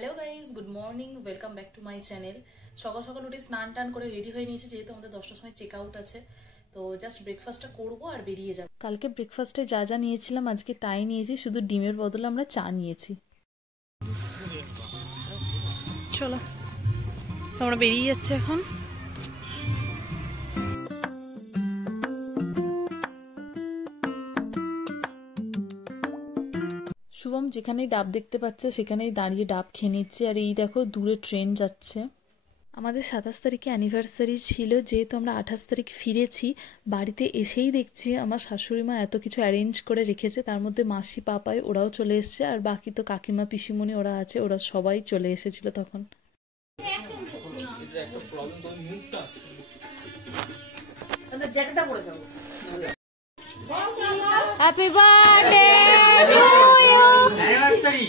Hello guys, good morning, welcome back to my channel. সকাল সকাল উঠে স্নান টান করে রেডি হয়ে নিয়েছি, যেহেতু আমাদের 10টার সময় চেক আউট আছে। তো জাস্ট ব্রেকফাস্টটা করবো আর বেরিয়ে যাবো। কালকে ব্রেকফাস্টে যা যা নিয়েছিলাম আজকে তাই নিয়েছি, শুধু ডিমের বদলে আমরা চা নিয়েছি। চলো, তোমরা বেরিয়ে যাচ্ছে এখন। শুভম যেখানেই ডাব দেখতে পাচ্ছে সেখানেই দাঁড়িয়ে ডাব খেয়ে নিচ্ছে। আর এই দেখো দূরে ট্রেন যাচ্ছে। আমাদের 27 তারিখে অ্যানিভার্সারি ছিল, যেহেতু আমরা 28 তারিখ ফিরেছি। বাড়িতে এসেই দেখছি আমার শাশুড়ি মা এত কিছু অ্যারেঞ্জ করে রেখেছে, তার মধ্যে মাসি পাপাই ওরাও চলে এসছে, আর বাকি তো কাকিমা পিসিমণি ওরা আছে, ওরা সবাই চলে এসেছিল তখন। Happy birthday to you. Anniversary.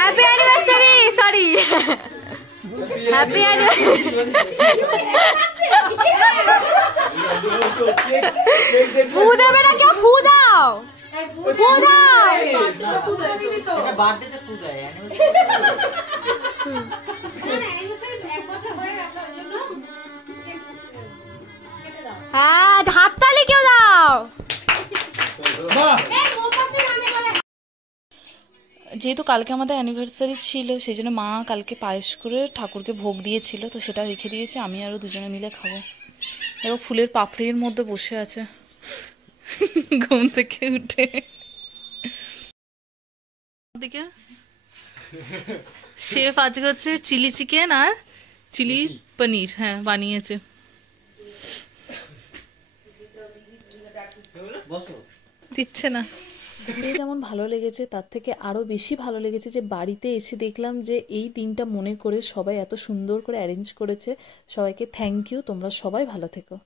Happy anniversary. Sorry. Happy anniversary. फूदा बेटा क्या फूदा? फूदा. बर्थडे ते फूदा है हाँ हाथ ताली क्यों दाओ? যেহেতু কালকে আমাদের অ্যানিভার্সারি ছিল, সেই জন্য মা কালকে পায়েস করে ঠাকুরকে ভোগ দিয়েছিল, তো সেটা রেখে দিয়েছি, আমি আরও দুজনে মিলে খাবো। এবং ফুলের পাপড়ির মধ্যে বসে আছে ঘুম থেকে উঠে। দিকে শেফ আজকে হচ্ছে চিলি চিকেন আর চিলি পনির বানিয়েছে। দিচ্ছে না। যেমন ভালো লেগেছে, তার থেকে আরও বেশি ভালো লেগেছে যে বাড়িতে এসে দেখলাম যে এই দিনটা মনে করে সবাই এত সুন্দর করে অ্যারেঞ্জ করেছে। সবাইকে থ্যাংক ইউ, তোমরা সবাই ভালো থেকো।